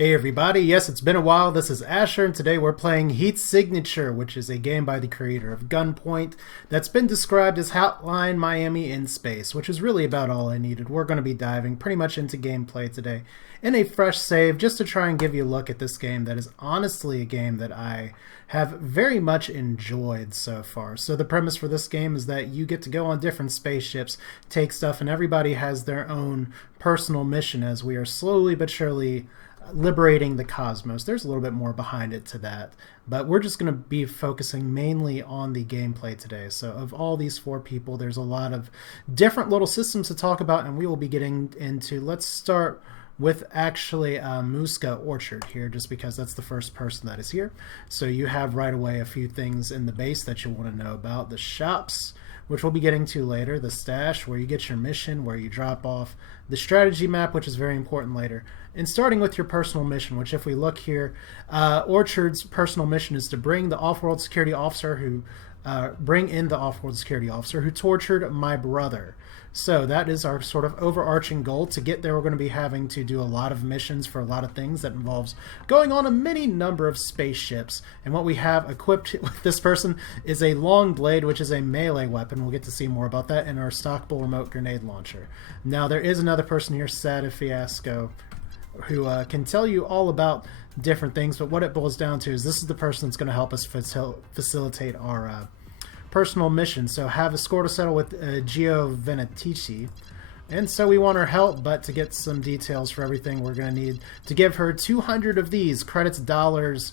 Hey everybody, yes, it's been a while. This is Asher, and today we're playing Heat Signature, which is a game by the creator of Gunpoint that's been described as Hotline Miami in space, which is really about all I needed. We're going to be diving pretty much into gameplay today in a fresh save just to try and give you a look at this game that is honestly a game that I have very much enjoyed so far. So the premise for this game is that you get to go on different spaceships, take stuff, and everybody has their own personal mission as we are slowly but surely liberating the cosmos. There's a little bit more behind it to that, but we're just going to be focusing mainly on the gameplay today. So of all these four people, there's a lot of different little systems to talk about, and we will be getting into, let's start with actually Muska Orchard here, just because that's the first person that is here. So you have right away a few things in the base that you want to know about. The shops, which we'll be getting to later, the stash, where you get your mission, where you drop off, the strategy map, which is very important later, and starting with your personal mission, which if we look here, Orchard's personal mission is to bring the off-world security officer who tortured my brother. So that is our sort of overarching goal. To get there, we're going to be having to do a lot of missions for a lot of things that involves going on a many number of spaceships. And what we have equipped with this person is a long blade, which is a melee weapon. We'll get to see more about that, and our stockable remote grenade launcher. Now, there is another person here, Sada Fiasco, who can tell you all about different things, but what it boils down to is this is the person that's going to help us facilitate our personal mission. So have a score to settle with Gio Venetici, and so we want her help, but to get some details for everything, we're going to need to give her 200 of these credits, dollars,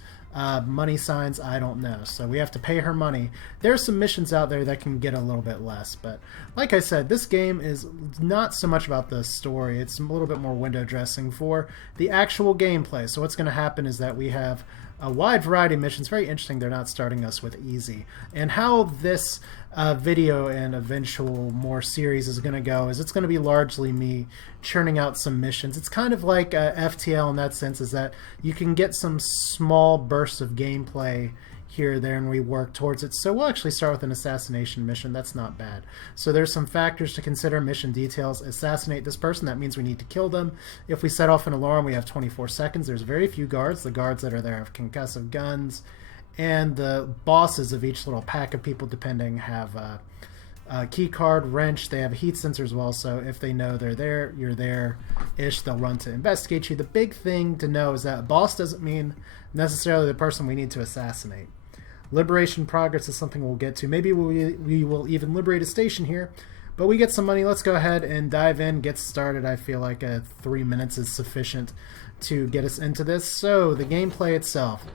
money signs, I don't know. So we have to pay her money. There's some missions out there that can get a little bit less, but like I said, this game is not so much about the story. It's a little bit more window dressing for the actual gameplay. So what's going to happen is that we have a wide variety of missions. Very interesting they're not starting us with easy. And how this video and eventual more series is going to go is it's going to be largely me churning out some missions. It's kind of like FTL in that sense, is that you can get some small bursts of gameplay here, there, and we work towards it. So we'll actually start with an assassination mission. That's not bad. So there's some factors to consider. Mission details: assassinate this person. That means we need to kill them. If we set off an alarm, we have 24 seconds. There's very few guards. The guards that are there have concussive guns, and the bosses of each little pack of people, depending, have a key card, wrench. They have a heat sensor as well, so if they know they're there, you're there-ish, they'll run to investigate you. The big thing to know is that boss doesn't mean necessarily the person we need to assassinate. Liberation progress is something we'll get to. Maybe we will even liberate a station here, but we get some money. Let's go ahead and dive in, get started. I feel like 3 minutes is sufficient to get us into this. So the gameplay itself,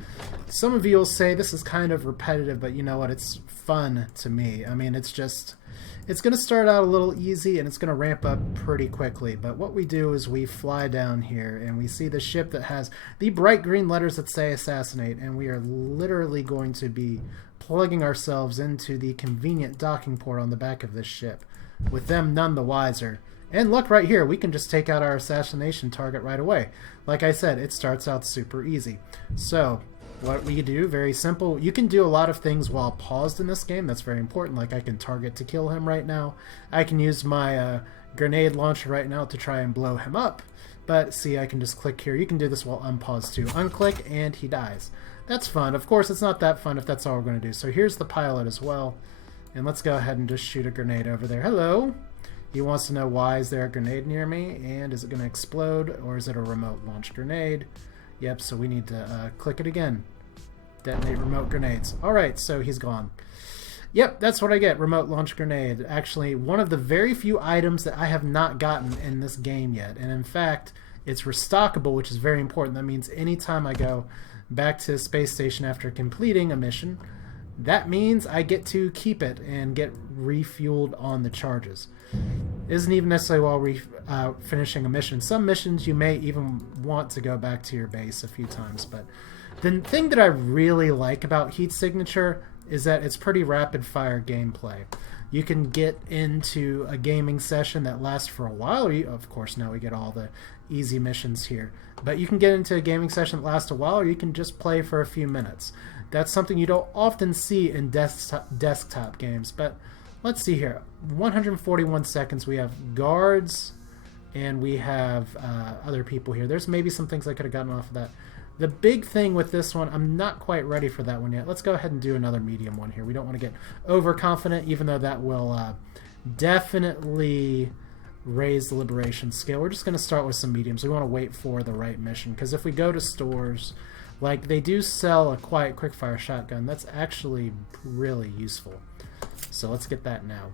some of you will say this is kind of repetitive, but you know what, it's fun to me. I mean, it's going to start out a little easy and it's going to ramp up pretty quickly. But what we do is we fly down here and we see the ship that has the bright green letters that say assassinate, and we are literally going to be plugging ourselves into the convenient docking port on the back of this ship, with them none the wiser. And look right here, we can just take out our assassination target right away. Like I said, it starts out super easy. So what we do, very simple. You can do a lot of things while paused in this game. That's very important. Like I can target to kill him right now. I can use my grenade launcher right now to try and blow him up. But see, I can just click here. You can do this while unpaused too. Unclick and he dies. That's fun. Of course, it's not that fun if that's all we're going to do. So here's the pilot as well. And let's go ahead and just shoot a grenade over there. Hello. He wants to know, why is there a grenade near me, and is it going to explode, or is it a remote launch grenade? Yep, so we need to click it again. Detonate remote grenades. Alright, so he's gone. Yep, that's what I get, remote launch grenade. Actually, one of the very few items that I have not gotten in this game yet, and in fact, it's restockable, which is very important. That means anytime I go back to the space station after completing a mission, that means I get to keep it and get refueled on the charges. Isn't even necessarily while finishing a mission. Some missions you may even want to go back to your base a few times. But the thing that I really like about Heat Signature is that it's pretty rapid fire gameplay. You can get into a gaming session that lasts for a while. Of course, now we get all the easy missions here. But you can get into a gaming session that lasts a while, or you can just play for a few minutes. That's something you don't often see in desktop games. But let's see here. 141 seconds. We have guards, and we have other people here. There's maybe some things I could have gotten off of that. The big thing with this one, I'm not quite ready for that one yet. Let's go ahead and do another medium one here. We don't want to get overconfident, even though that will definitely raise the liberation scale. We're just going to start with some mediums. We want to wait for the right mission, because if we go to stores, like they do sell a quiet quickfire shotgun, that's actually really useful. So let's get that now.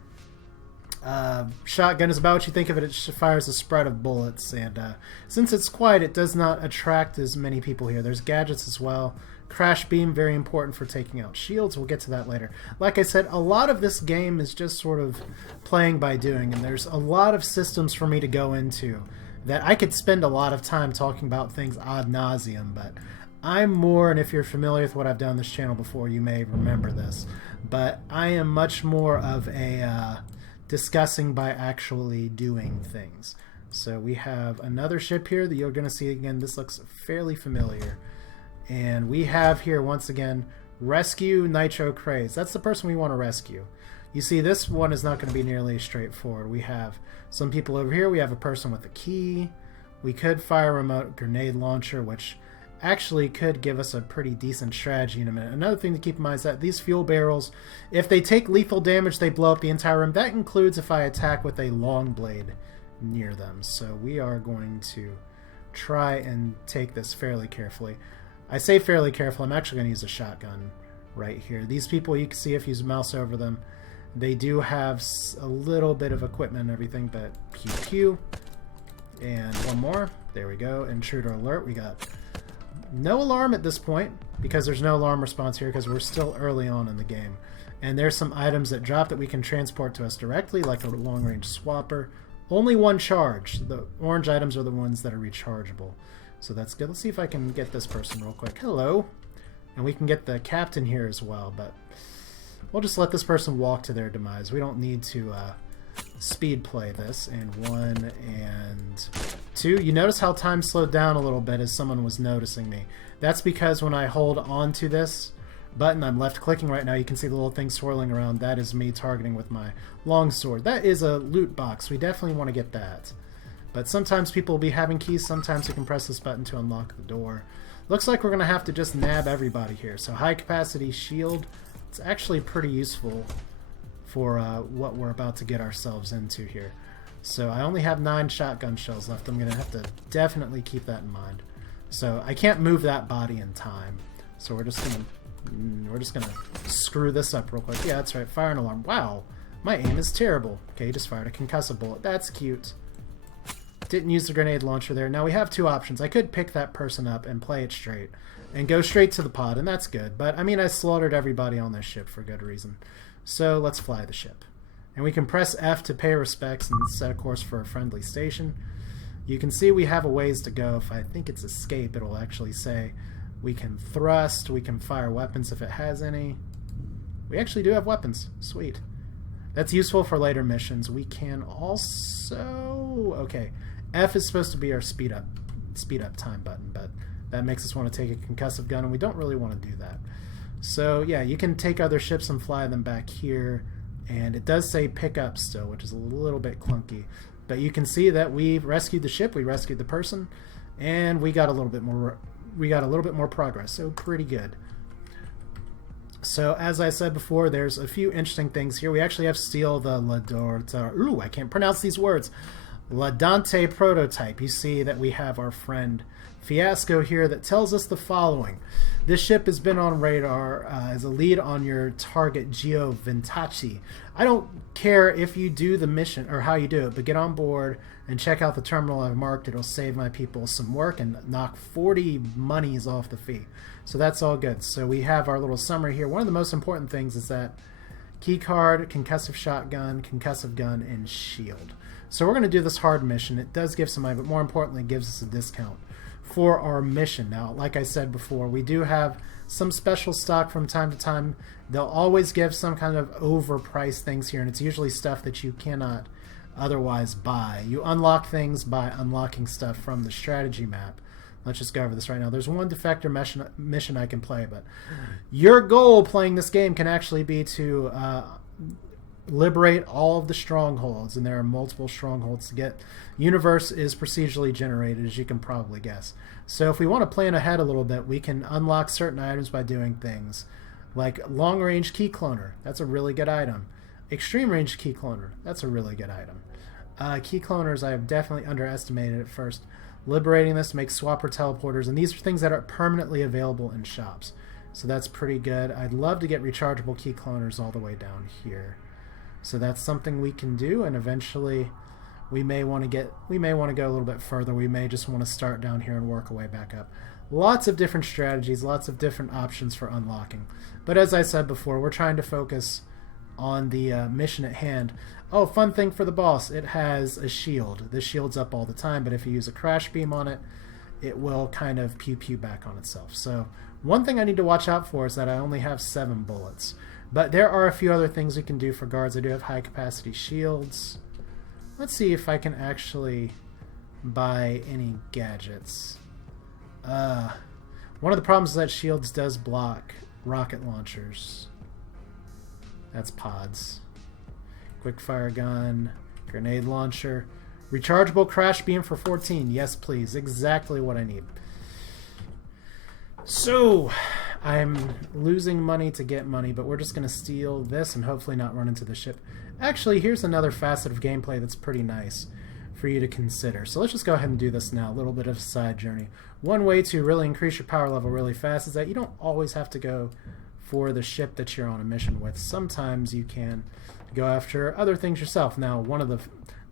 Shotgun is about what you think of it. It fires a spread of bullets, and since it's quiet, it does not attract as many people here. There's gadgets as well. Crash beam, very important for taking out shields. We'll get to that later. Like I said, a lot of this game is just sort of playing by doing, and there's a lot of systems for me to go into that I could spend a lot of time talking about things ad nauseum, but I'm more, and if you're familiar with what I've done on this channel before, you may remember this, but I am much more of a discussing by actually doing things. So we have another ship here that you're going to see again. This looks fairly familiar. And we have here, once again, Rescue Nitro Craze. That's the person we want to rescue. You see, this one is not going to be nearly as straightforward. We have some people over here. We have a person with a key. We could fire a remote grenade launcher, which actually could give us a pretty decent strategy in a minute. Another thing to keep in mind is that these fuel barrels, if they take lethal damage, they blow up the entire room. That includes if I attack with a long blade near them. So we are going to try and take this fairly carefully. I say fairly careful. I'm actually going to use a shotgun right here. These people, you can see if you mouse over them, they do have a little bit of equipment and everything, but pew pew. And one more. There we go. Intruder alert. We got no alarm at this point, because there's no alarm response here because we're still early on in the game. And there's some items that drop that we can transport to us directly, like a long-range swapper. Only one charge. The orange items are the ones that are rechargeable. So that's good. Let's see if I can get this person real quick. Hello. And we can get the captain here as well, but we'll just let this person walk to their demise. We don't need to speed play this. And 1 and 2. You notice how time slowed down a little bit as someone was noticing me. That's because when I hold on to this button, I'm left clicking right now, you can see the little thing swirling around. That is me targeting with my long sword. That is a loot box. We definitely want to get that. But sometimes people will be having keys. Sometimes you can press this button to unlock the door. Looks like we're going to have to just nab everybody here. So high capacity shield. It's actually pretty useful for what we're about to get ourselves into here. So I only have 9 shotgun shells left. I'm going to have to definitely keep that in mind. So I can't move that body in time. So we're just gonna screw this up real quick. Yeah, that's right. Fire an alarm. Wow, my aim is terrible. Okay, he just fired a concussive bullet. That's cute. Didn't use the grenade launcher there. Now we have 2 options. I could pick that person up and play it straight and go straight to the pod, and that's good. But I mean, I slaughtered everybody on this ship for good reason. So let's fly the ship. And we can press F to pay respects and set a course for a friendly station. You can see we have a ways to go. If I think it's escape, it'll actually say we can thrust, we can fire weapons if it has any. We actually do have weapons. Sweet. That's useful for later missions. We can also... Okay, F is supposed to be our speed up time button, but that makes us want to take a concussive gun, and we don't really want to do that. So yeah, you can take other ships and fly them back here, and it does say pick up still, which is a little bit clunky. But you can see that we've rescued the ship, we rescued the person, and we got a little bit more progress, so pretty good. So as I said before, there's a few interesting things here. We actually have Steel the Ladorta. I can't pronounce these words. Ladante prototype. You see that we have our friend Fiasco here that tells us the following. This ship has been on radar as a lead on your target Geo Ventaci. I don't care if you do the mission or how you do it, but get on board and check out the terminal I've marked. It'll save my people some work and knock 40 monies off the fee. So that's all good. So we have our little summary here. One of the most important things is that key card, concussive shotgun, concussive gun, and shield. So we're going to do this hard mission. It does give some money, but more importantly, it gives us a discount for our mission. Now, like I said before, we do have some special stock from time to time. They'll always give some kind of overpriced things here, and it's usually stuff that you cannot otherwise buy. You unlock things by unlocking stuff from the strategy map. Let's just go over this right now. There's one defector mission I can play, but your goal playing this game can actually be to liberate all of the strongholds, and there are multiple strongholds to get. Universe is procedurally generated, as you can probably guess. So if we want to plan ahead a little bit, we can unlock certain items by doing things like long-range key cloner. That's a really good item. Extreme range key cloner. That's a really good item. Key cloners I have definitely underestimated at first. Liberating this makes swapper teleporters, and these are things that are permanently available in shops. So that's pretty good. I'd love to get rechargeable key cloners all the way down here. So that's something we can do, and eventually we may want to go a little bit further. We may just want to start down here and work our way back up. Lots of different strategies, lots of different options for unlocking. But as I said before, we're trying to focus on the mission at hand. Oh, fun thing for the boss, it has a shield. The shield's up all the time, but if you use a crash beam on it, it will kind of pew back on itself. So one thing I need to watch out for is that I only have 7 bullets. But there are a few other things we can do for guards. I do have high capacity shields. Let's see if I can actually buy any gadgets. One of the problems is that shields does block rocket launchers. That's pods. Quick fire gun, grenade launcher, rechargeable crash beam for 14. Yes, please. Exactly what I need. So, I'm losing money to get money, but we're just going to steal this and hopefully not run into the ship. Actually, here's another facet of gameplay that's pretty nice for you to consider. So let's just go ahead and do this now. A little bit of a side journey. One way to really increase your power level really fast is that you don't always have to go for the ship that you're on a mission with. Sometimes you can go after other things yourself. Now,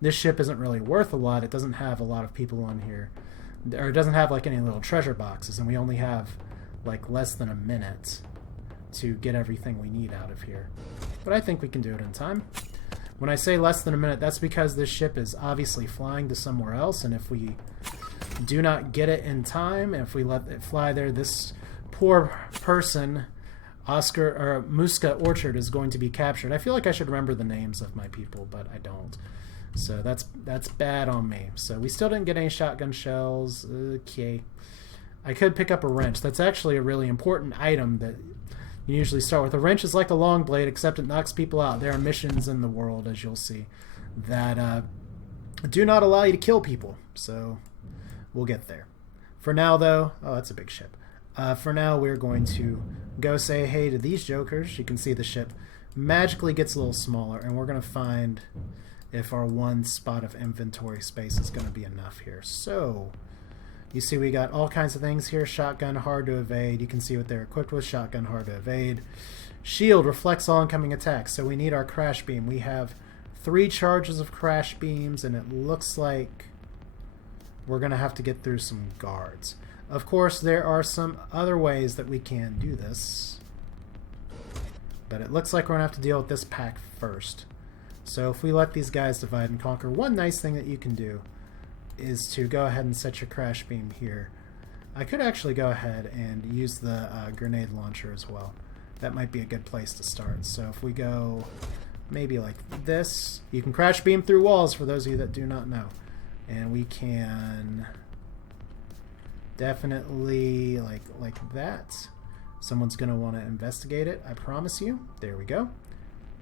this ship isn't really worth a lot. It doesn't have a lot of people on here, or it doesn't have like any little treasure boxes, and we only have like less than a minute to get everything we need out of here. But I think we can do it in time. When I say less than a minute, that's because this ship is obviously flying to somewhere else, and if we do not get it in time, and if we let it fly there, this poor person, Muska Orchard, is going to be captured. I feel like I should remember the names of my people, but I don't. So that's bad on me. So we still didn't get any shotgun shells. Okay. I could pick up a wrench. That's actually a really important item that you usually start with. A wrench is like a long blade, except it knocks people out. There are missions in the world, as you'll see, that do not allow you to kill people. So we'll get there. For now, though, oh, that's a big ship. For now, we're going to go say hey to these jokers. You can see the ship magically gets a little smaller, and we're going to find if our one spot of inventory space is going to be enough here. So you see we got all kinds of things here. Shotgun, hard to evade. You can see what they're equipped with. Shotgun, hard to evade. Shield, reflects all incoming attacks. So we need our crash beam. We have 3 charges of crash beams, and it looks like we're going to have to get through some guards. Of course, there are some other ways that we can do this, but it looks like we're going to have to deal with this pack first. So if we let these guys divide and conquer, one nice thing that you can do is to go ahead and set your crash beam here. I could actually go ahead and use the grenade launcher as well. That might be a good place to start. So if we go maybe like this, you can crash beam through walls for those of you that do not know. And we can definitely like that. Someone's going to want to investigate it, I promise you. There we go.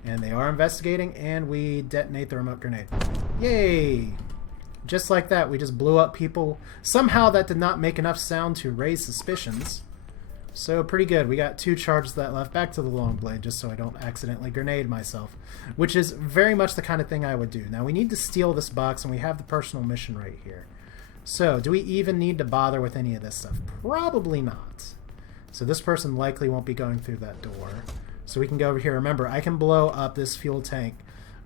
And they are investigating, and we detonate the remote grenade. Yay! Just like that, we just blew up people. Somehow that did not make enough sound to raise suspicions. So pretty good. We got 2 charges that left. Back to the long blade, just so I don't accidentally grenade myself, which is very much the kind of thing I would do. Now we need to steal this box, and we have the personal mission right here. So do we even need to bother with any of this stuff? Probably not. So this person likely won't be going through that door. So we can go over here. Remember, I can blow up this fuel tank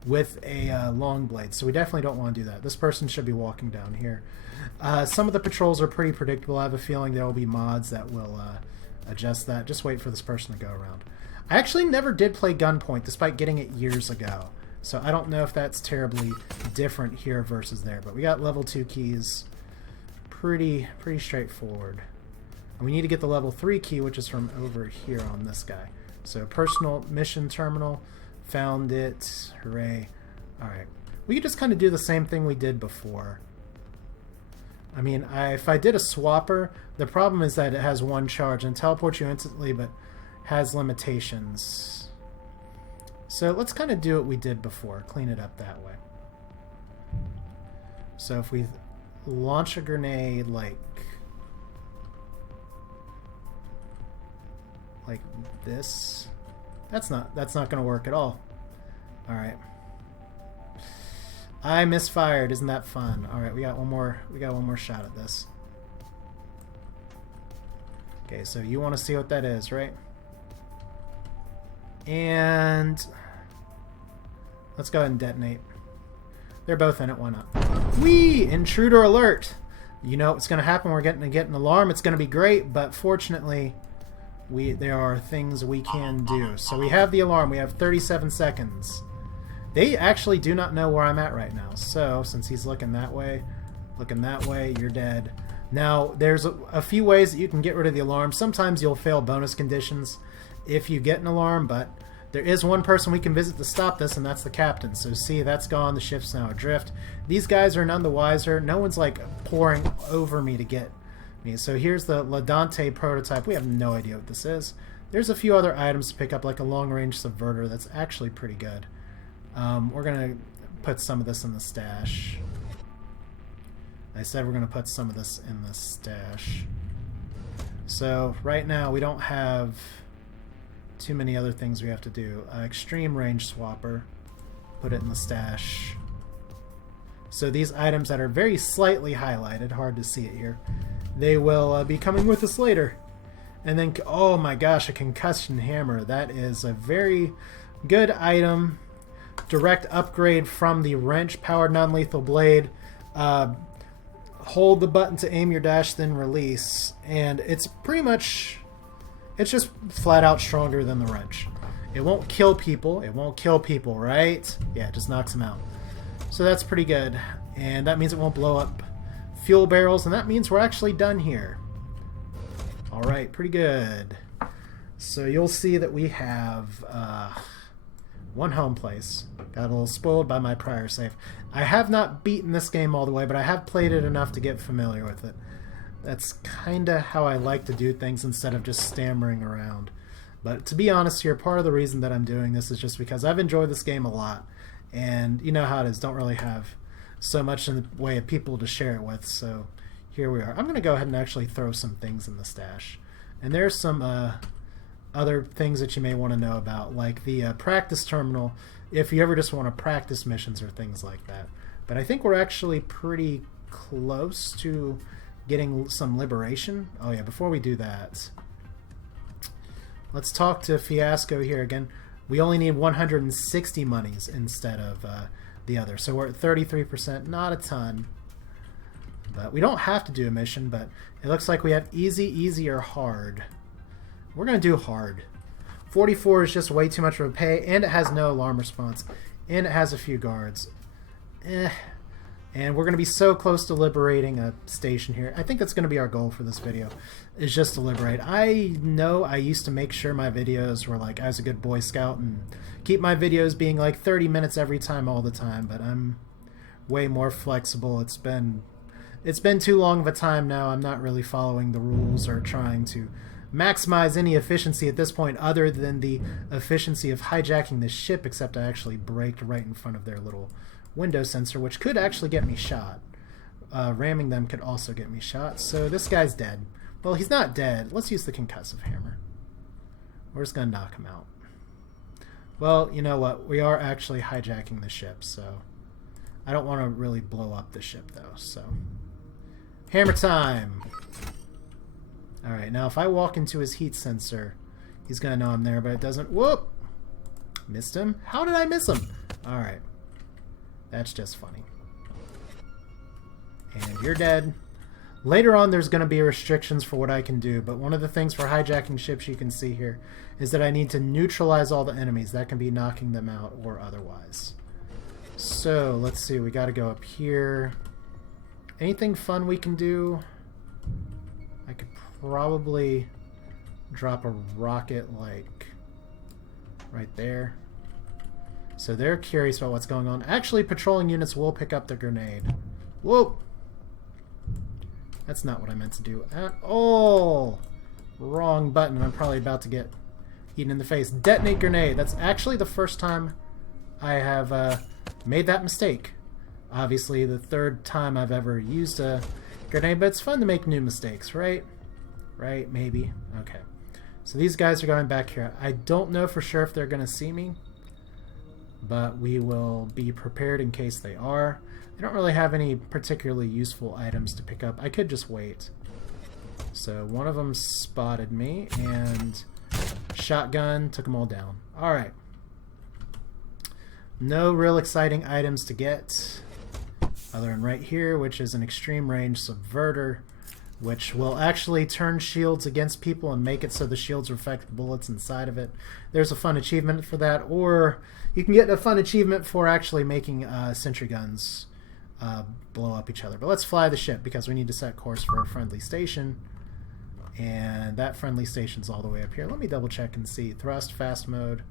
with a long blade, so we definitely don't want to do that. This person should be walking down here. Some of the patrols are pretty predictable. I have a feeling there will be mods that will adjust that. Just wait for this person to go around. I actually never did play Gunpoint, despite getting it years ago. So I don't know if that's terribly different here versus there. But we got level 2 keys. Pretty straightforward. And we need to get the level 3 key, which is from over here on this guy. So personal mission terminal. Found it. Hooray. Alright. We could just kind of do the same thing we did before. I mean, if I did a swapper, the problem is that it has 1 charge and teleports you instantly, but has limitations. So let's kind of do what we did before. Clean it up that way. So if we launch a grenade like this, that's not going to work at all. All right. I misfired. Isn't that fun? All right, we got one more shot at this. Okay, so you want to see what that is, right? And let's go ahead and detonate. They're both in it. Why not? Whee! Intruder alert! You know what's going to happen. We're getting to get an alarm. It's going to be great, but fortunately, there are things we can do. So we have the alarm. We have 37 seconds. They actually do not know where I'm at right now. So since he's looking that way, you're dead. Now, there's a few ways that you can get rid of the alarm. Sometimes you'll fail bonus conditions if you get an alarm, but there is one person we can visit to stop this, and that's the captain. So see, that's gone. The ship's now adrift. These guys are none the wiser. No one's like pouring over me to get me. So here's the Ladante prototype. We have no idea what this is. There's a few other items to pick up, like a long-range subverter. That's actually pretty good. We're going to put some of this in the stash. I said we're going to put some of this in the stash. So right now we don't have too many other things we have to do. Extreme range swapper. Put it in the stash. So these items that are very slightly highlighted, hard to see it here, they will be coming with us later. And then, oh my gosh, a concussion hammer. That is a very good item. Direct upgrade from the wrench-powered non-lethal blade. Hold the button to aim your dash, then release. And it's pretty much... it's just flat out stronger than the wrench. It won't kill people. It won't kill people, right? Yeah, it just knocks them out. So that's pretty good. And that means it won't blow up fuel barrels. And that means we're actually done here. Alright, pretty good. So you'll see that we have... one home place. Got a little spoiled by my prior save. I have not beaten this game all the way, but I have played it enough to get familiar with it. That's kind of how I like to do things instead of just stammering around. But to be honest here, part of the reason that I'm doing this is just because I've enjoyed this game a lot. And you know how it is, don't really have so much in the way of people to share it with. So here we are. I'm going to go ahead and actually throw some things in the stash. And there's some... other things that you may want to know about, like the practice terminal, if you ever just want to practice missions or things like that. But I think we're actually pretty close to getting some liberation. Oh yeah, before we do that, let's talk to Fiasco here again. We only need 160 monies instead of the other, so we're at 33%, not a ton. But we don't have to do a mission, but it looks like we have easy, easy, or hard. We're going to do hard. 44 is just way too much of a pay, and it has no alarm response, and it has a few guards. And we're going to be so close to liberating a station here. I think that's going to be our goal for this video, is just to liberate. I know I used to make sure my videos were like, I was a good Boy Scout, and keep my videos being like 30 minutes every time all the time, but I'm way more flexible. It's been too long of a time now. I'm not really following the rules or trying to maximize any efficiency at this point other than the efficiency of hijacking the ship, except I actually braked right in front of their little window sensor, which could actually get me shot. Ramming them could also get me shot. So this guy's dead. Well, he's not dead. Let's use the concussive hammer. We're just going to knock him out. Well, you know what? We are actually hijacking the ship, so I don't want to really blow up the ship, though. So hammer time! Alright, now if I walk into his heat sensor, he's going to know I'm there, but it doesn't. Whoop! Missed him? How did I miss him? Alright. That's just funny. And you're dead. Later on, there's going to be restrictions for what I can do, but one of the things for hijacking ships you can see here is that I need to neutralize all the enemies. That can be knocking them out or otherwise. So, let's see. We got to go up here. Anything fun we can do? I could probably drop a rocket like right there. So they're curious about what's going on. Actually, patrolling units will pick up the grenade. Whoa! That's not what I meant to do at all. Wrong button. I'm probably about to get Eaten in the face. Detonate grenade. That's actually the first time I have made that mistake. Obviously, the third time I've ever used a grenade, but it's fun to make new mistakes, right? Right? Maybe. Okay. So these guys are going back here. I don't know for sure if they're going to see me, but we will be prepared in case they are. They don't really have any particularly useful items to pick up. I could just wait. So one of them spotted me, and shotgun took them all down. Alright. No real exciting items to get, other than right here, which is an extreme range subverter, which will actually turn shields against people and make it so the shields reflect bullets inside of it. There's a fun achievement for that, or you can get a fun achievement for actually making sentry guns blow up each other. But let's fly the ship because we need to set course for a friendly station, and that friendly station's all the way up here. Let me double check and see. Thrust, fast mode.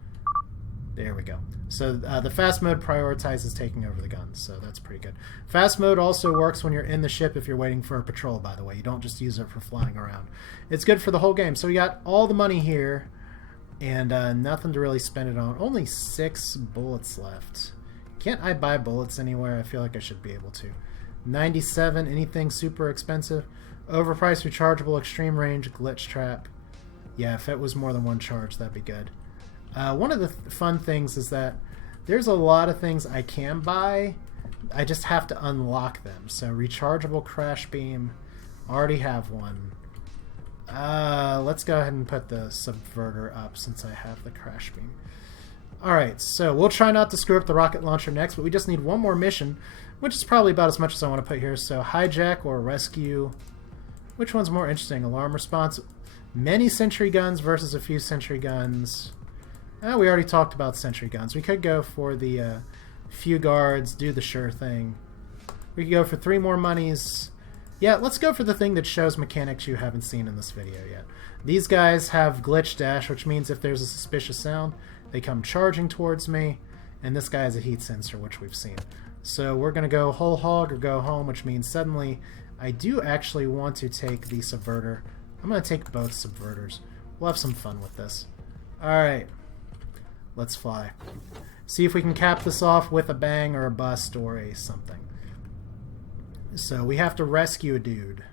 There we go. So the fast mode prioritizes taking over the guns, so that's pretty good. Fast mode also works when you're in the ship if you're waiting for a patrol, by the way. You don't just use it for flying around. It's good for the whole game. So we got all the money here, and nothing to really spend it on. Only 6 bullets left. Can't I buy bullets anywhere? I feel like I should be able to. 97, anything super expensive? Overpriced, rechargeable, extreme range, glitch trap. Yeah, if it was more than one charge, that'd be good. One of the fun things is that there's a lot of things I can buy. I just have to unlock them. So rechargeable crash beam, already have one. Let's go ahead and put the subverter up since I have the crash beam. Alright, so we'll try not to screw up the rocket launcher next, but we just need one more mission, which is probably about as much as I want to put here. So hijack or rescue. Which one's more interesting? Alarm response. Many sentry guns versus a few sentry guns. We already talked about sentry guns. We could go for the few guards, do the sure thing. We could go for 3 more monies. Yeah, let's go for the thing that shows mechanics you haven't seen in this video yet. These guys have glitch dash, which means if there's a suspicious sound, they come charging towards me. And this guy has a heat sensor, which we've seen. So we're going to go whole hog or go home, which means suddenly I do actually want to take the subverter. I'm going to take both subverters. We'll have some fun with this. Alright. Let's fly. See if we can cap this off with a bang or a bust or a something. So we have to rescue a dude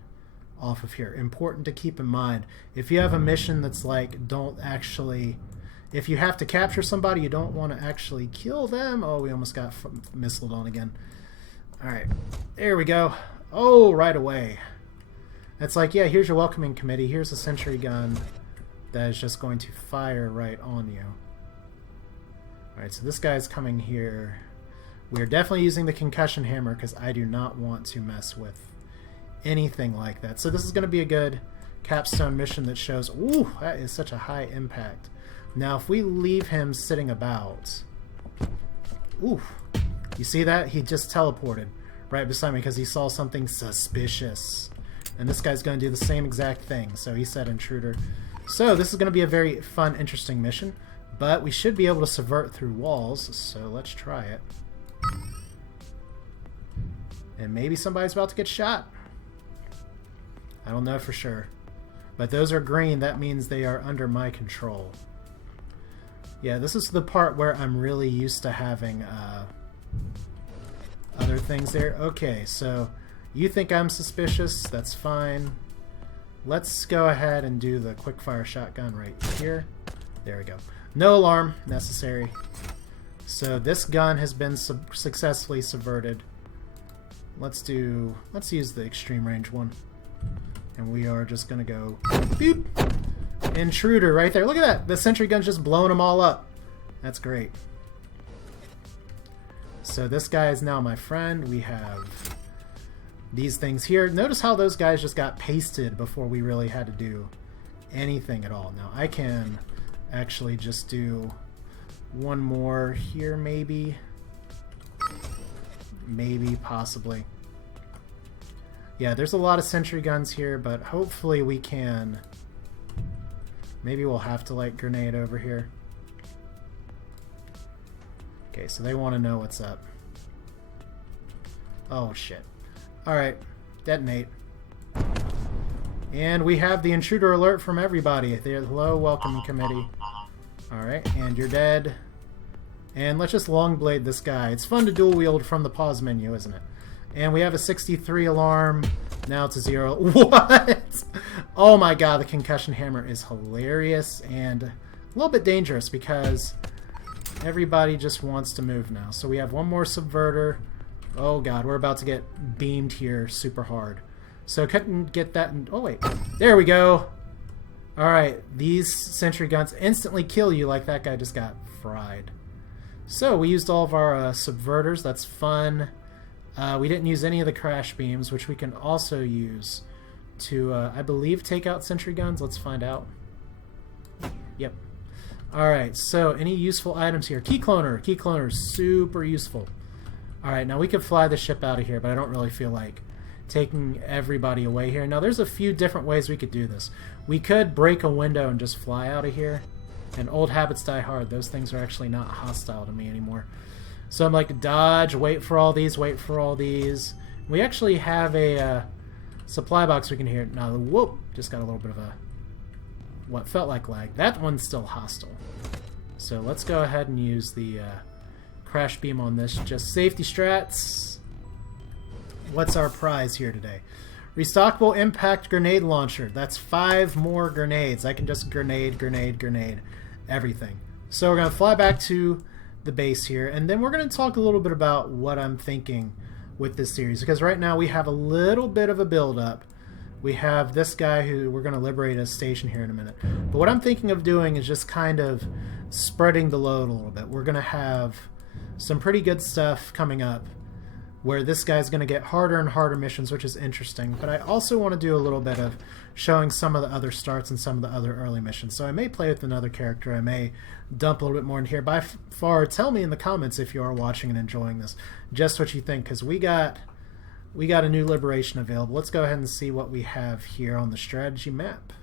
off of here. Important to keep in mind. If you have a mission that's like, don't actually... If you have to capture somebody, you don't want to actually kill them. Oh, we almost got missiled on again. Alright. There we go. Oh, right away. It's like, yeah, here's your welcoming committee. Here's a sentry gun that is just going to fire right on you. Alright, so this guy's coming here. We're definitely using the concussion hammer because I do not want to mess with anything like that. So this is going to be a good capstone mission that shows, ooh, that is such a high impact. Now if we leave him sitting about, ooh, you see that? He just teleported right beside me because he saw something suspicious. And this guy's going to do the same exact thing. So he said intruder. So this is going to be a very fun, interesting mission. But we should be able to subvert through walls, so let's try it. And maybe somebody's about to get shot. I don't know for sure. But those are green, that means they are under my control. Yeah, this is the part where I'm really used to having other things there. Okay, so you think I'm suspicious, that's fine. Let's go ahead and do the quickfire shotgun right here. There we go. No alarm necessary. So this gun has been successfully subverted. Let's use the extreme range one. And we are just gonna go beep. Intruder right there. Look at that. The sentry gun's just blowing them all up. That's great. So this guy is now my friend. We have these things here. Notice how those guys just got pasted before we really had to do anything at all. Now I can actually just do one more here, maybe, possibly. Yeah, there's a lot of sentry guns here, but hopefully we can, maybe we'll have to like grenade over here. Okay, so they want to know what's up. Oh shit. Alright, detonate. And we have the intruder alert from everybody. The hello welcoming committee. Alright, and you're dead. And let's just long blade this guy. It's fun to dual wield from the pause menu, isn't it? And we have a 63 alarm. Now it's a 0. What? Oh my god, the concussion hammer is hilarious and a little bit dangerous because everybody just wants to move now. So we have one more subverter. Oh god, we're about to get beamed here super hard. So couldn't get that in... Oh wait, there we go. Alright, these sentry guns instantly kill you like that guy just got fried. So we used all of our subverters, that's fun. We didn't use any of the crash beams, which we can also use to, I believe, take out sentry guns. Let's find out. Yep. Alright, so any useful items here? Key cloner. Key cloner is super useful. Alright, now we could fly the ship out of here, but I don't really feel like taking everybody away here. Now, there's a few different ways we could do this. We could break a window and just fly out of here. And old habits die hard. Those things are actually not hostile to me anymore. So I'm like, dodge, wait for all these, wait for all these. We actually have a supply box we can hear. Now, whoop, just got a little bit of a, what felt like lag. That one's still hostile. So let's go ahead and use the crash beam on this. Just safety strats. What's our prize here today? Restockable impact grenade launcher. That's 5 more grenades. I can just grenade, grenade, grenade everything. So we're going to fly back to the base here, and then we're going to talk a little bit about what I'm thinking with this series, because right now we have a little bit of a build-up. We have this guy who we're going to liberate a station here in a minute. But what I'm thinking of doing is just kind of spreading the load a little bit. We're going to have some pretty good stuff coming up where this guy's going to get harder and harder missions, which is interesting. But I also want to do a little bit of showing some of the other starts and some of the other early missions. So I may play with another character. I may dump a little bit more in here. By far, tell me in the comments if you are watching and enjoying this, just what you think, because we got a new liberation available. Let's go ahead and see what we have here on the strategy map.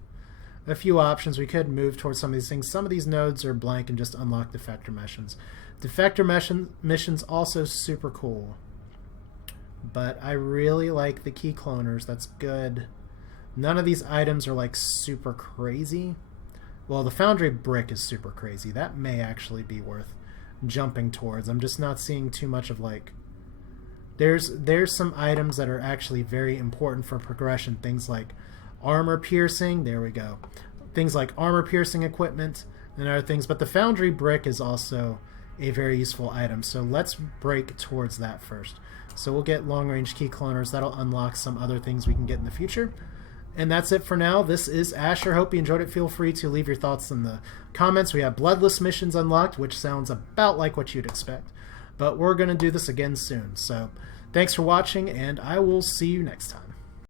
A few options. We could move towards some of these things. Some of these nodes are blank and just unlock defector missions. Defector missions also super cool. But I really like the key cloners. That's good. None of these items are like super crazy. Well, the foundry brick is super crazy. That may actually be worth jumping towards. I'm just not seeing too much of like... There's some items that are actually very important for progression. Things like armor piercing. There we go. Things like armor piercing equipment and other things. But the foundry brick is also a very useful item. So let's break towards that first. So we'll get long-range key cloners. That'll unlock some other things we can get in the future. And that's it for now. This is Asher. Hope you enjoyed it. Feel free to leave your thoughts in the comments. We have bloodless missions unlocked, which sounds about like what you'd expect. But we're going to do this again soon. So thanks for watching, and I will see you next time.